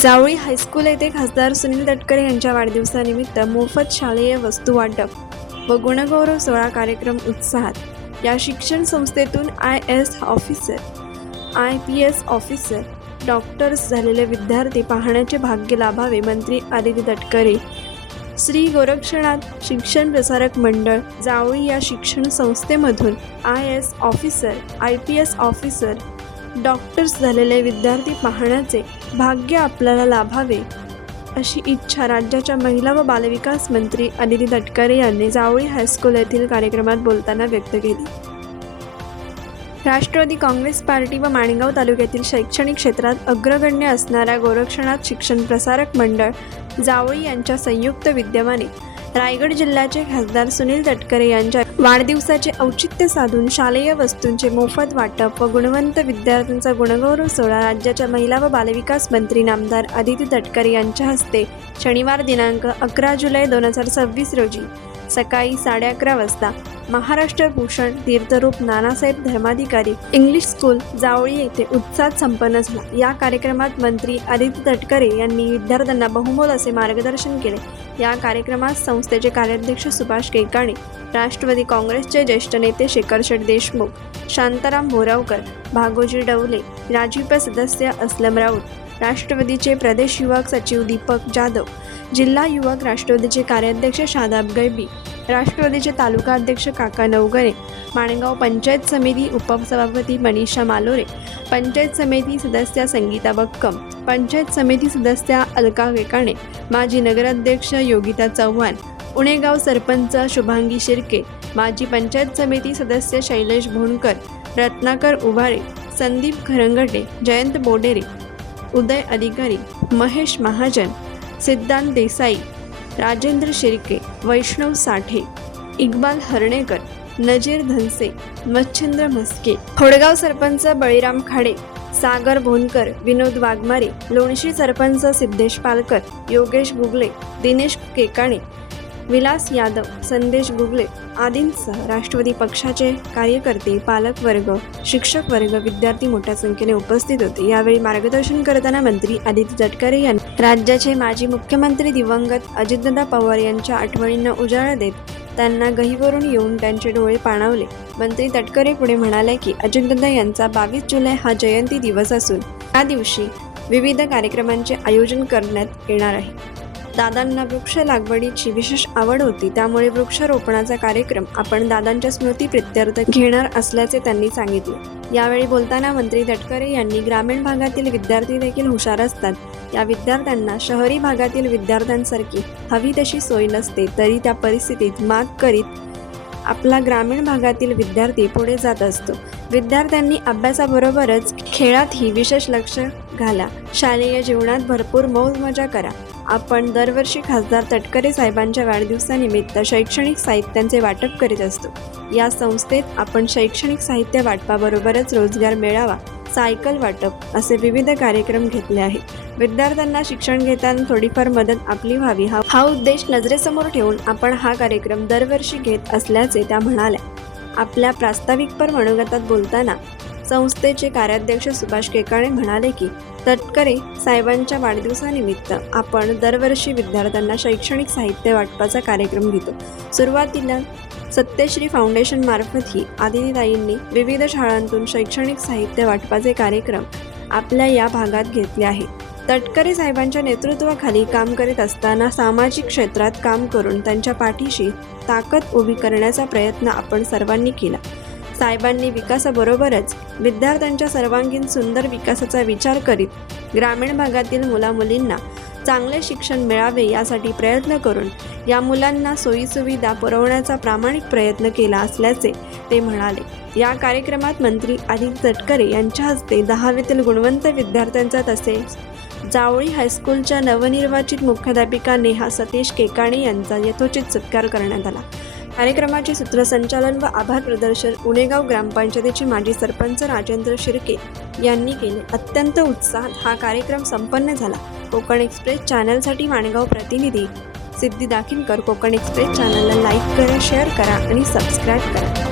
Jawali high school येथे खासदार सुनील तटकरे यांच्या वाढदिवसानिमित्त मोफत शालेय वस्तू वाटप व गुणगौरव सोहळा कार्यक्रम उत्साहात। या शिक्षण संस्थेतून IAS officer, IPS officer, doctors झालेले विद्यार्थी पाहण्याचे भाग्य लाभावे। मंत्री आदिती तटकरे, श्री गोरक्षनाथ शिक्षण प्रसारक मंडळ जावळी या शिक्षण संस्थेमधून IAS officer, IPS officer, doctors झालेले विद्यार्थी पाहण्याचे भाग्य आपल्याला लाभावे अशी इच्छा राज्याच्या महिला व बालविकास मंत्री आदिती तटकरे यांनी जावळी हायस्कूल येथील कार्यक्रमात बोलताना व्यक्त केली। राष्ट्रवादी काँग्रेस पार्टी व माणगाव तालुक्यातील शैक्षणिक क्षेत्रात अग्रगण्य असणाऱ्या गोरक्षनाथ शिक्षण प्रसारक मंडळ जावळी यांच्या संयुक्त विद्यमाने रायगड जिल्ह्याचे खासदार सुनील तटकरे यांच्या वाढदिवसाचे औचित्य साधून शालेय वस्तूंचे मोफत वाटप व गुणवंत विद्यार्थ्यांचा गुणगौरव सोहळा राज्याच्या महिला व बालविकास मंत्री नामदार आदिती तटकरे यांच्या हस्ते शनिवार दिनांक 11 जुलै 2026 रोजी सकाळी 11:30 वाजता महाराष्ट्र भूषण तीर्थरूप नानासाहेब धर्माधिकारी इंग्लिश स्कूल जावळी येथे उत्साहात संपन्न झाला। या कार्यक्रमात मंत्री आदिती तटकरे यांनी विद्यार्थ्यांना बहुमोल असे मार्गदर्शन केले। या कार्यक्रमात संस्थेचे कार्याध्यक्ष सुभाष केकाणे, राष्ट्रवादी काँग्रेसचे ज्येष्ठ नेते शेखर शेठ देशमुख, शांताराम मोरावकर, भागोजी डवले, राजीव सदस्य असलम राऊत, राष्ट्रवादीचे प्रदेश युवक सचिव दीपक जाधव, जिल्हा युवक राष्ट्रवादीचे कार्याध्यक्ष शादाब गैबी, राष्ट्रवादीचे तालुका अध्यक्ष काका नवगणे, माणगाव पंचायत समिती उपसभापती मनीषा मालोरे, पंचायत समिती सदस्य संगीता बक्कम, पंचायत समिती सदस्य अलका केकाणे, माजी नगराध्यक्ष योगिता चव्हाण, उणेगाव सरपंच शुभांगी शिर्के, माजी पंचायत समिती सदस्य शैलेश भोणकर, रत्नाकर उभाळे, संदीप खरंगटे, जयंत बोडेरे, उदय अधिकारी, महेश महाजन, सिद्धांत देसाई, राजेंद्र शिर्के, वैष्णव साठे, इक्बाल हरणेकर, नजीर धनसे, मच्छिंद्र म्हस्के, होडगाव सरपंच बळीराम खाडे, सागर भोनकर, विनोद वाघमारे, लोणशी सरपंच सिद्धेश पालकर, योगेश गुगले, दिनेश केकाणे, विलास यादव, संदेश गुगले आदींसह राष्ट्रवादी पक्षाचे कार्यकर्ते, पालक वर्ग, शिक्षक वर्ग, विद्यार्थी मोठ्या संख्येने उपस्थित होते। यावेळी मार्गदर्शन करताना मंत्री आदिती तटकरे यांनी राज्याचे माजी मुख्यमंत्री दिवंगत अजितदादा पवार यांच्या आठवणींना उजाळा देत त्यांना गहिवरून येऊन त्यांचे डोळे पाणावले। मंत्री तटकरे पुढे म्हणाले की अजितदादा यांचा 22 जुलै हा जयंती दिवस असून या दिवशी विविध कार्यक्रमांचे आयोजन करण्यात येणार आहे। दादांना वृक्ष लागवडीची विशेष आवड होती, त्यामुळे वृक्षारोपणाचा कार्यक्रम आपण दादांच्या स्मृतीप्रित्यर्थ घेणार असल्याचे त्यांनी सांगितले। यावेळी बोलताना मंत्री तटकरे यांनी ग्रामीण भागातील विद्यार्थी देखील हुशार असतात, या विद्यार्थ्यांना शहरी भागातील विद्यार्थ्यांसारखी हवी तशी सोय नसते, तरी त्या परिस्थितीत मात करीत आपला ग्रामीण भागातील विद्यार्थी पुढे जात असतो। विद्यार्थ्यांनी अभ्यासाबरोबरच खेळातही विशेष लक्ष घाला, शालेय जीवनात भरपूर मौज मजा करा। आपण दरवर्षी खासदार तटकरे साहेबांच्या वाढदिवसानिमित्त शैक्षणिक साहित्यांचे वाटप करीत असतो। या संस्थेत आपण शैक्षणिक साहित्य वाटपाबरोबरच रोजगार मेळावा, सायकल वाटप असे विविध कार्यक्रम घेतले आहेत। विद्यार्थ्यांना शिक्षण घेताना थोडीफार मदत आपली व्हावी हा उद्देश नजरेसमोर ठेवून आपण हा कार्यक्रम दरवर्षी घेत असल्याचे त्या म्हणाल्या। आपल्या प्रास्ताविकपर मनोगतात बोलताना संस्थेचे कार्याध्यक्ष सुभाष केकाणे म्हणाले की तटकरे साहेबांच्या वाढदिवसानिमित्त आपण दरवर्षी विद्यार्थ्यांना शैक्षणिक साहित्य वाटपाचा कार्यक्रम घेतो। सुरुवातीला सत्यश्री फाउंडेशन मार्फतही आदितीताईंनी विविध शाळांतून शैक्षणिक साहित्य वाटपाचे कार्यक्रम आपल्या या भागात घेतले आहे। तटकरे साहेबांच्या नेतृत्वाखाली काम करीत असताना सामाजिक क्षेत्रात काम करून त्यांच्या पाठीशी ताकद उभी करण्याचा प्रयत्न आपण सर्वांनी केला। साहेबांनी विकासाबरोबरच विद्यार्थ्यांच्या सर्वांगीण सुंदर विकासाचा विचार करीत ग्रामीण भागातील मुलामुलींना चांगले शिक्षण मिळावे यासाठी प्रयत्न करून या मुलांना सोयीसुविधा पुरवण्याचा प्रामाणिक प्रयत्न केला असल्याचे ते म्हणाले। या कार्यक्रमात मंत्री आदिती तटकरे यांच्या हस्ते 10वीतील गुणवंत विद्यार्थ्यांचा तसेच जावळी हायस्कूलच्या नवनिर्वाचित मुख्याध्यापिका नेहा सतीश केकाणे यांचा यथोचित सत्कार करण्यात आला। कार्यक्रमाचे सूत्रसंचालन व आभार प्रदर्शन उणेगाव ग्रामपंचायतीचे माजी सरपंच राजेंद्र शिर्के यांनी केले। अत्यंत उत्साहात हा कार्यक्रम संपन्न झाला। कोकण एक्सप्रेस चॅनलसाठी माणगाव प्रतिनिधी सिद्धी दाखिनकर। कोकण एक्सप्रेस चॅनलला लाईक करा, शेअर करा आणि सबस्क्राईब करा।